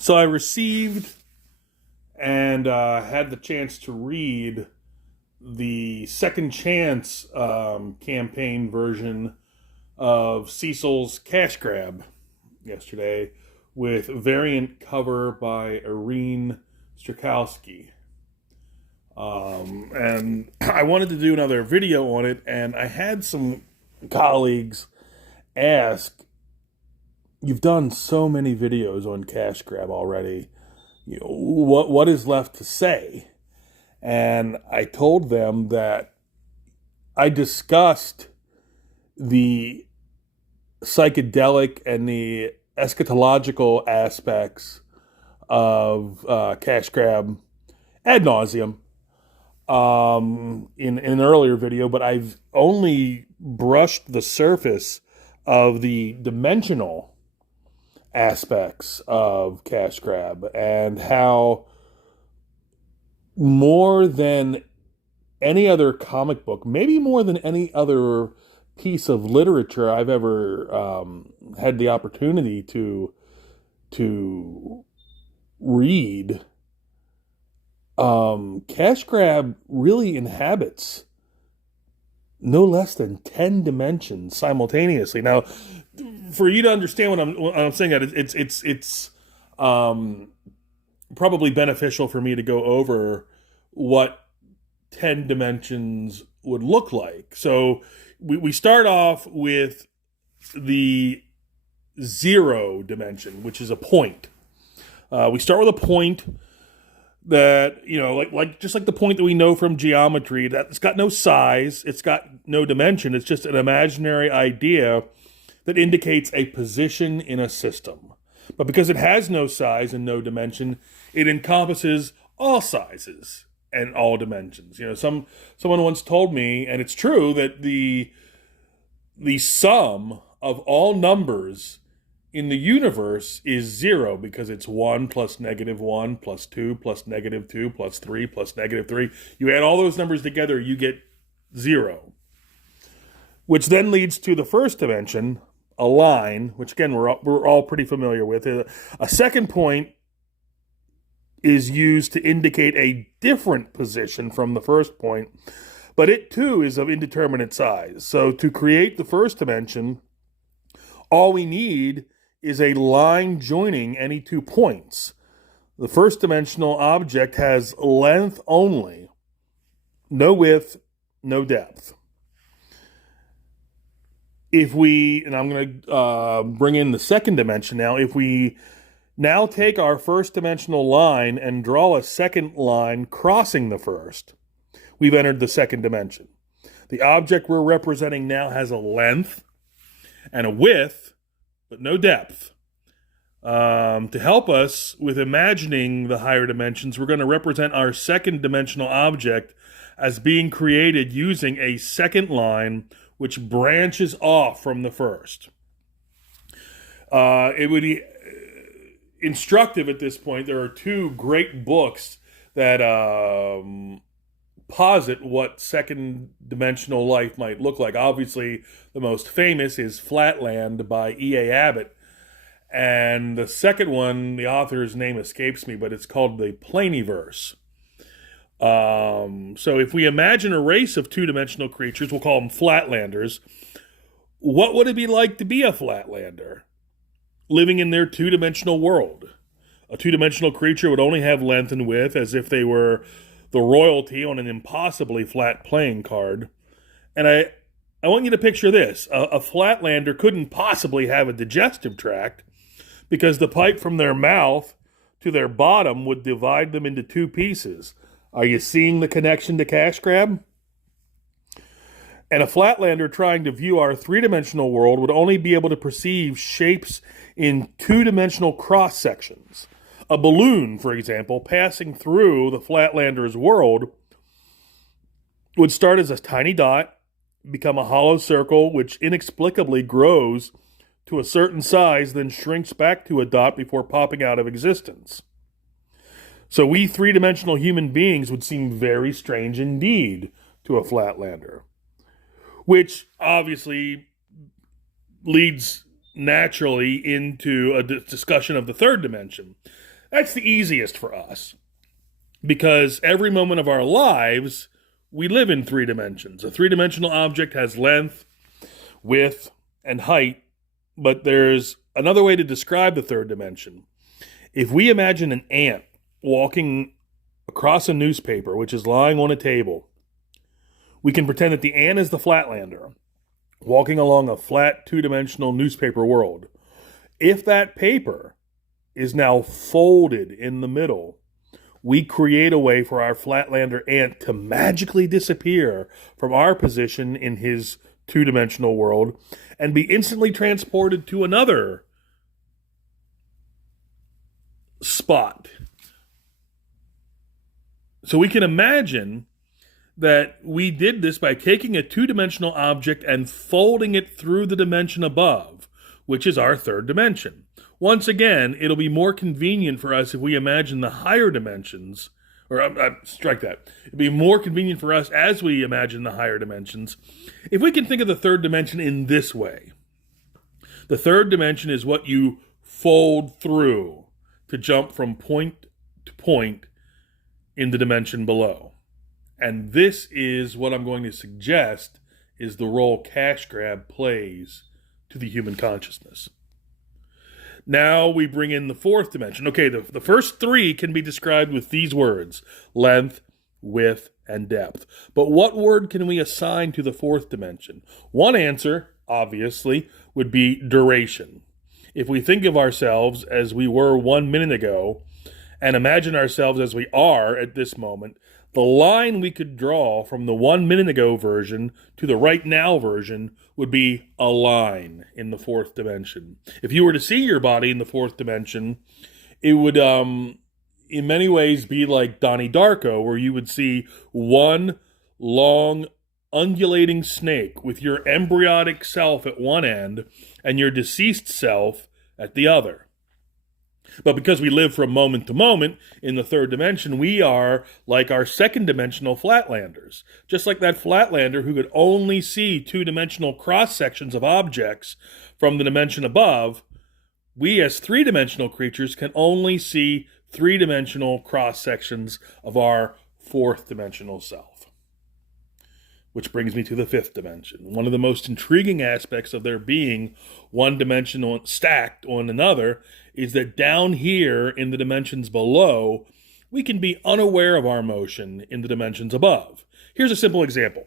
So I received and had the chance to read the Second Chance campaign version of Cecil's Cash Grab yesterday with variant cover by Irene Strakowski. And I wanted to do another video on it, and I had some colleagues ask, "You've done so many videos on Cash Grab already. What is left to say?" And I told them that I discussed the psychedelic and the eschatological aspects of Cash Grab ad nauseum in an earlier video, but I've only brushed the surface of the dimensional aspects of Cash Grab and how more than any other comic book, maybe more than any other piece of literature I've ever had the opportunity to read, Cash Grab really inhabits no less than 10 dimensions simultaneously. Now, for you to understand what I'm saying, that it's probably beneficial for me to go over what 10 dimensions would look like. So we start off with the zero dimension, which is a point. We start with a point that, like just like the point that we know from geometry, that it's got no size, it's got no dimension, it's just an imaginary idea that indicates a position in a system. But because it has no size and no dimension, it encompasses all sizes and all dimensions. Someone once told me, and it's true, that the sum of all numbers in the universe is zero, because it's 1 plus -1 plus 2 plus -2 plus 3 plus -3. You add all those numbers together, you get zero, which then leads to the first dimension, a line, which again we're all pretty familiar with. A second point is used to indicate a different position from the first point, but it too is of indeterminate size. So to create the first dimension, all we need is a line joining any 2 points. The first dimensional object has length only, no width, no depth. If we, and I'm going to bring in the second dimension now, if we now take our first dimensional line and draw a second line crossing the first, we've entered the second dimension. The object we're representing now has a length and a width, but no depth. To help us with imagining the higher dimensions, we're going to represent our second dimensional object as being created using a second line which branches off from the first. It would be instructive at this point. There are 2 great books that posit what second dimensional life might look like. Obviously, the most famous is Flatland by E.A. Abbott. And the second one, the author's name escapes me, but it's called the Planiverse. So if we imagine a race of 2-dimensional creatures, we'll call them Flatlanders. What would it be like to be a Flatlander living in their 2-dimensional world? A 2-dimensional creature would only have length and width, as if they were the royalty on an impossibly flat playing card. And I want you to picture this. A Flatlander couldn't possibly have a digestive tract, because the pipe from their mouth to their bottom would divide them into 2 pieces. Are you seeing the connection to Cash Grab? And a Flatlander trying to view our 3-dimensional world would only be able to perceive shapes in 2-dimensional cross sections. A balloon, for example, passing through the Flatlander's world would start as a tiny dot, become a hollow circle, which inexplicably grows to a certain size, then shrinks back to a dot before popping out of existence. So we 3-dimensional human beings would seem very strange indeed to a Flatlander, which obviously leads naturally into a discussion of the third dimension. That's the easiest for us because every moment of our lives, we live in three dimensions. A three-dimensional object has length, width, and height, but there's another way to describe the third dimension. If we imagine an ant walking across a newspaper, which is lying on a table, we can pretend that the ant is the Flatlander, walking along a flat two-dimensional newspaper world. If that paper is now folded in the middle, we create a way for our Flatlander ant to magically disappear from our position in his two-dimensional world and be instantly transported to another spot. So we can imagine that we did this by taking a two-dimensional object and folding it through the dimension above, which is our third dimension. Once again, it'll be more convenient for us if we imagine the higher dimensions, strike that. It'll be more convenient for us as we imagine the higher dimensions if we can think of the third dimension in this way. The third dimension is what you fold through to jump from point to point in the dimension below. And this is what I'm going to suggest is the role cash grab plays to the human consciousness. Now we bring in the fourth dimension. Okay, the first three can be described with these words: length, width, and depth. But what word can we assign to the fourth dimension? One answer, obviously, would be duration. If we think of ourselves as we were 1 minute ago and imagine ourselves as we are at this moment, the line we could draw from the 1 minute ago version to the right now version would be a line in the fourth dimension. If you were to see your body in the fourth dimension, it would in many ways be like Donnie Darko, where you would see one long undulating snake with your embryonic self at one end and your deceased self at the other. But because we live from moment to moment in the third dimension, we are like our second dimensional Flatlanders. Just like that Flatlander who could only see two-dimensional cross-sections of objects from the dimension above, we as three-dimensional creatures can only see three-dimensional cross-sections of our fourth dimensional self. Which brings me to the fifth dimension. One of the most intriguing aspects of there being one dimension stacked on another is that down here in the dimensions below, we can be unaware of our motion in the dimensions above. Here's a simple example.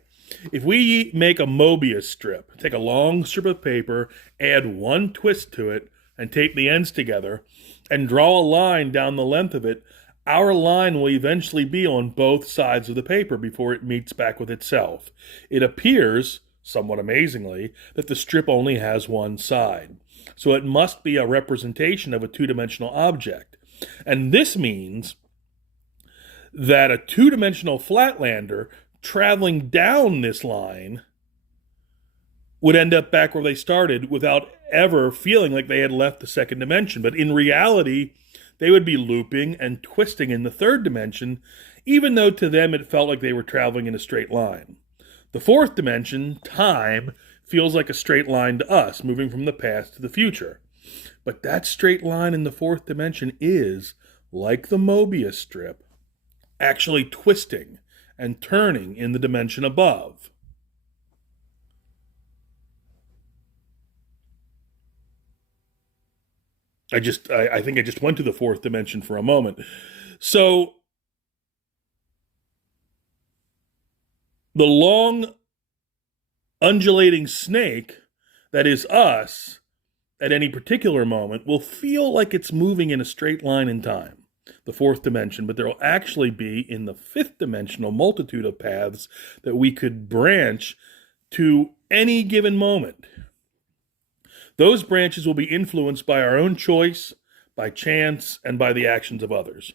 If we make a Mobius strip, take a long strip of paper, add one twist to it, and tape the ends together, and draw a line down the length of it, our line will eventually be on both sides of the paper before it meets back with itself. It appears, somewhat amazingly, that the strip only has one side. So it must be a representation of a two-dimensional object. And this means that a two-dimensional Flatlander traveling down this line would end up back where they started without ever feeling like they had left the second dimension. But in reality, they would be looping and twisting in the third dimension, even though to them it felt like they were traveling in a straight line. The fourth dimension, time, feels like a straight line to us, moving from the past to the future. But that straight line in the fourth dimension is, like the Mobius strip, actually twisting and turning in the dimension above. I think I just went to the fourth dimension for a moment. So the long undulating snake that is us at any particular moment will feel like it's moving in a straight line in time, the fourth dimension, but there will actually be in the fifth dimension a multitude of paths that we could branch to any given moment. Those branches will be influenced by our own choice, by chance, and by the actions of others.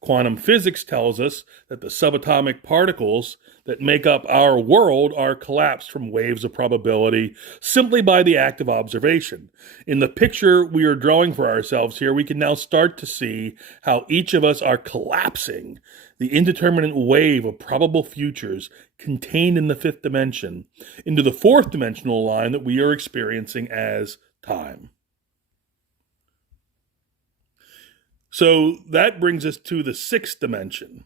Quantum physics tells us that the subatomic particles that make up our world are collapsed from waves of probability simply by the act of observation. In the picture we are drawing for ourselves here, we can now start to see how each of us are collapsing the indeterminate wave of probable futures contained in the fifth dimension into the fourth dimensional line that we are experiencing as time. So that brings us to the sixth dimension.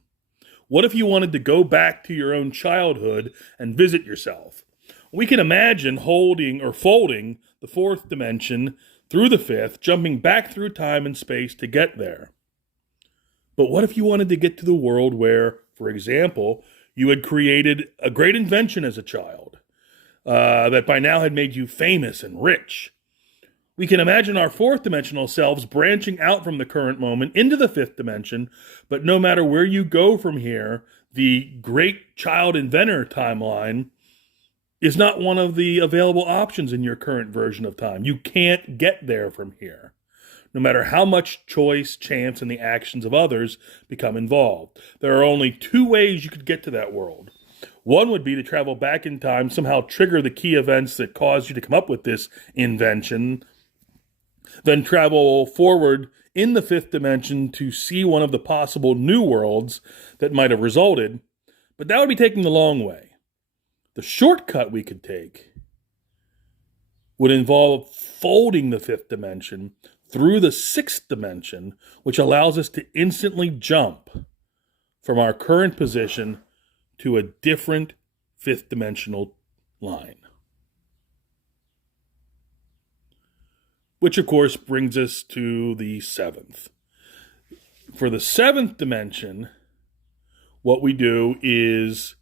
What if you wanted to go back to your own childhood and visit yourself? We can imagine holding or folding the fourth dimension through the fifth, jumping back through time and space to get there. But what if you wanted to get to the world where, for example, you had created a great invention as a child that by now had made you famous and rich? We can imagine our fourth dimensional selves branching out from the current moment into the fifth dimension, but no matter where you go from here, the great child inventor timeline is not one of the available options in your current version of time. You can't get there from here, no matter how much choice, chance, and the actions of others become involved. There are only two ways you could get to that world. One would be to travel back in time, somehow trigger the key events that caused you to come up with this invention, then travel forward in the fifth dimension to see one of the possible new worlds that might have resulted, but that would be taking the long way. The shortcut we could take would involve folding the fifth dimension through the sixth dimension, which allows us to instantly jump from our current position to a different fifth dimensional line. Which, of course, brings us to the seventh. For the seventh dimension, what we do is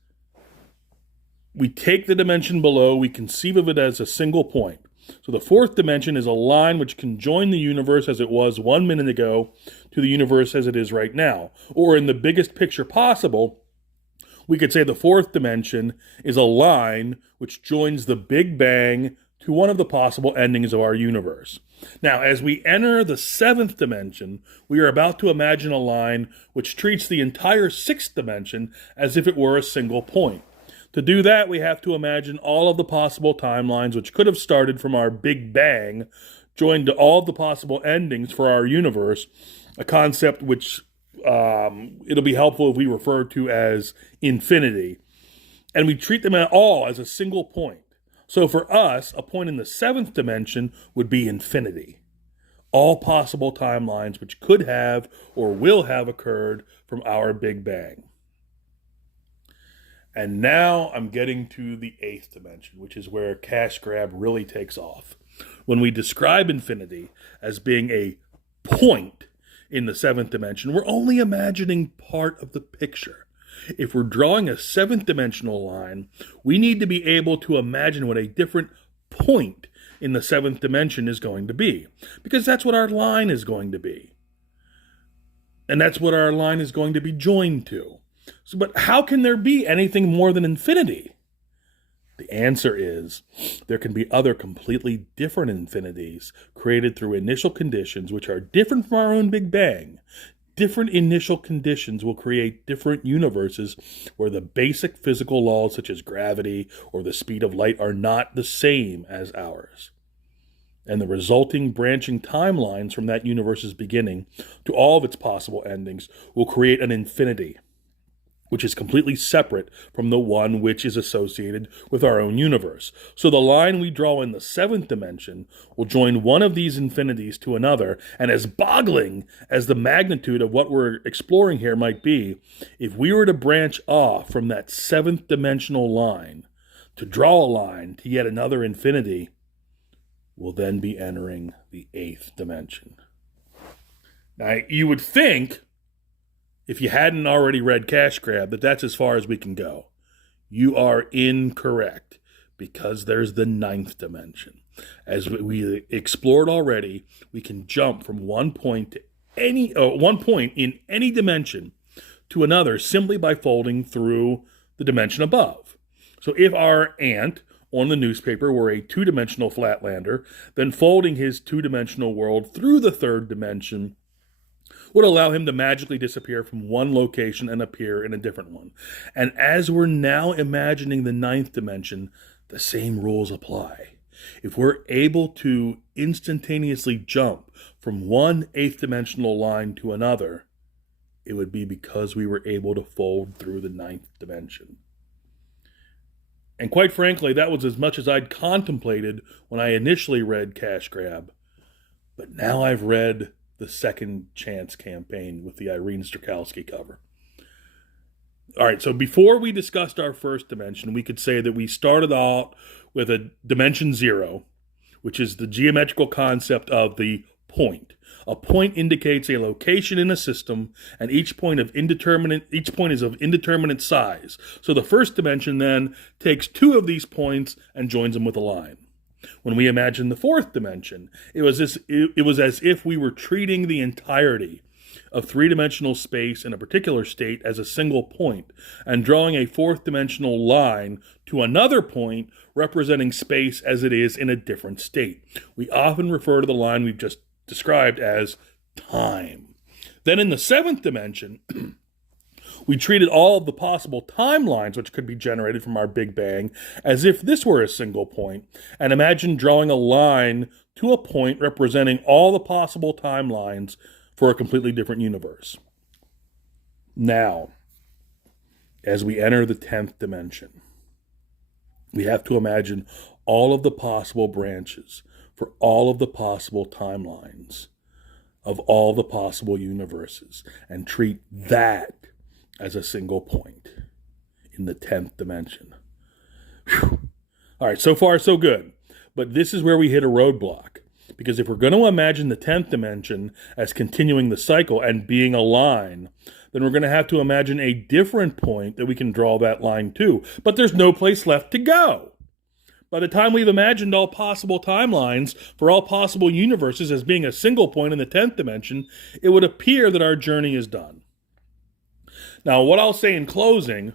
we take the dimension below, we conceive of it as a single point. So the fourth dimension is a line which can join the universe as it was 1 minute ago to the universe as it is right now. Or in the biggest picture possible, we could say the fourth dimension is a line which joins the Big Bang to one of the possible endings of our universe. Now, as we enter the seventh dimension, we are about to imagine a line which treats the entire sixth dimension as if it were a single point. To do that, we have to imagine all of the possible timelines which could have started from our Big Bang, joined to all of the possible endings for our universe, a concept which it'll be helpful if we refer to as infinity. And we treat them all as a single point. So for us, a point in the seventh dimension would be infinity. All possible timelines which could have or will have occurred from our Big Bang. And now I'm getting to the eighth dimension, which is where Cash Grab really takes off. When we describe infinity as being a point in the seventh dimension, we're only imagining part of the picture. If we're drawing a seventh dimensional line, we need to be able to imagine what a different point in the seventh dimension is going to be, because that's what our line is going to be. And that's what our line is going to be joined to. So, but how can there be anything more than infinity? The answer is there can be other completely different infinities created through initial conditions which are different from our own Big Bang. Different initial conditions will create different universes where the basic physical laws such as gravity or the speed of light are not the same as ours. And the resulting branching timelines from that universe's beginning to all of its possible endings will create an infinity, which is completely separate from the one which is associated with our own universe. So the line we draw in the seventh dimension will join one of these infinities to another, and as boggling as the magnitude of what we're exploring here might be, if we were to branch off from that seventh dimensional line to draw a line to yet another infinity, we'll then be entering the eighth dimension. Now, you would think, if you hadn't already read Cash Grab, that's as far as we can go. You are incorrect, because there's the ninth dimension. As we explored already, we can jump from one point in any dimension to another simply by folding through the dimension above. So if our aunt on the newspaper were a two-dimensional flatlander, then folding his two-dimensional world through the third dimension would allow him to magically disappear from one location and appear in a different one. And as we're now imagining the ninth dimension, the same rules apply. If we're able to instantaneously jump from one eighth dimensional line to another, it would be because we were able to fold through the ninth dimension. And quite frankly, that was as much as I'd contemplated when I initially read Cash Grab. But now I've read the Second Chance campaign with the Irene Strakowski cover. All right, so before we discussed our first dimension, we could say that we started out with a dimension 0, which is the geometrical concept of the point. A point indicates a location in a system, and each point is of indeterminate size. So the first dimension then takes 2 of these points and joins them with a line. When we imagined the fourth dimension, it was as if we were treating the entirety of 3-dimensional space in a particular state as a single point, and drawing a 4th-dimensional line to another point representing space as it is in a different state. We often refer to the line we've just described as time. Then in the 7th dimension, we treated all of the possible timelines which could be generated from our Big Bang as if this were a single point, and imagined drawing a line to a point representing all the possible timelines for a completely different universe. Now, as we enter the 10th dimension, we have to imagine all of the possible branches for all of the possible timelines of all the possible universes, and treat that as a single point in the 10th dimension. Whew. All right, so far so good. But this is where we hit a roadblock. Because if we're going to imagine the 10th dimension as continuing the cycle and being a line, then we're going to have to imagine a different point that we can draw that line to. But there's no place left to go. By the time we've imagined all possible timelines for all possible universes as being a single point in the 10th dimension, it would appear that our journey is done. Now, what I'll say in closing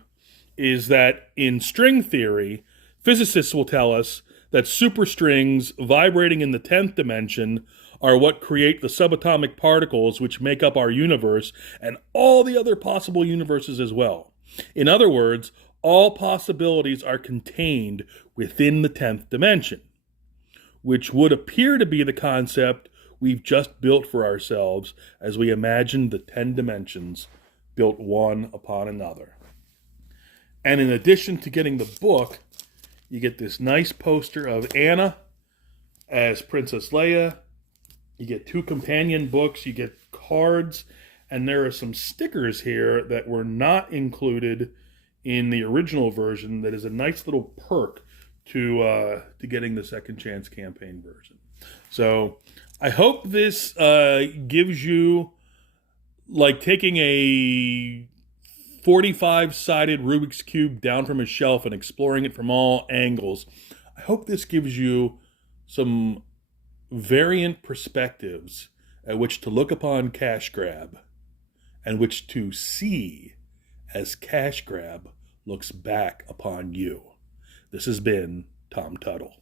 is that in string theory, physicists will tell us that superstrings vibrating in the 10th dimension are what create the subatomic particles which make up our universe and all the other possible universes as well. In other words, all possibilities are contained within the 10th dimension, which would appear to be the concept we've just built for ourselves as we imagine the 10 dimensions built one upon another. And in addition to getting the book, you get this nice poster of Anna as Princess Leia. You get 2 companion books. You get cards. And there are some stickers here that were not included in the original version that is a nice little perk to getting the Second Chance campaign version. So I hope this gives you, like taking a 45-sided Rubik's Cube down from a shelf and exploring it from all angles. I hope this gives you some variant perspectives at which to look upon Cash Grab and which to see as Cash Grab looks back upon you. This has been Tom Tuttle.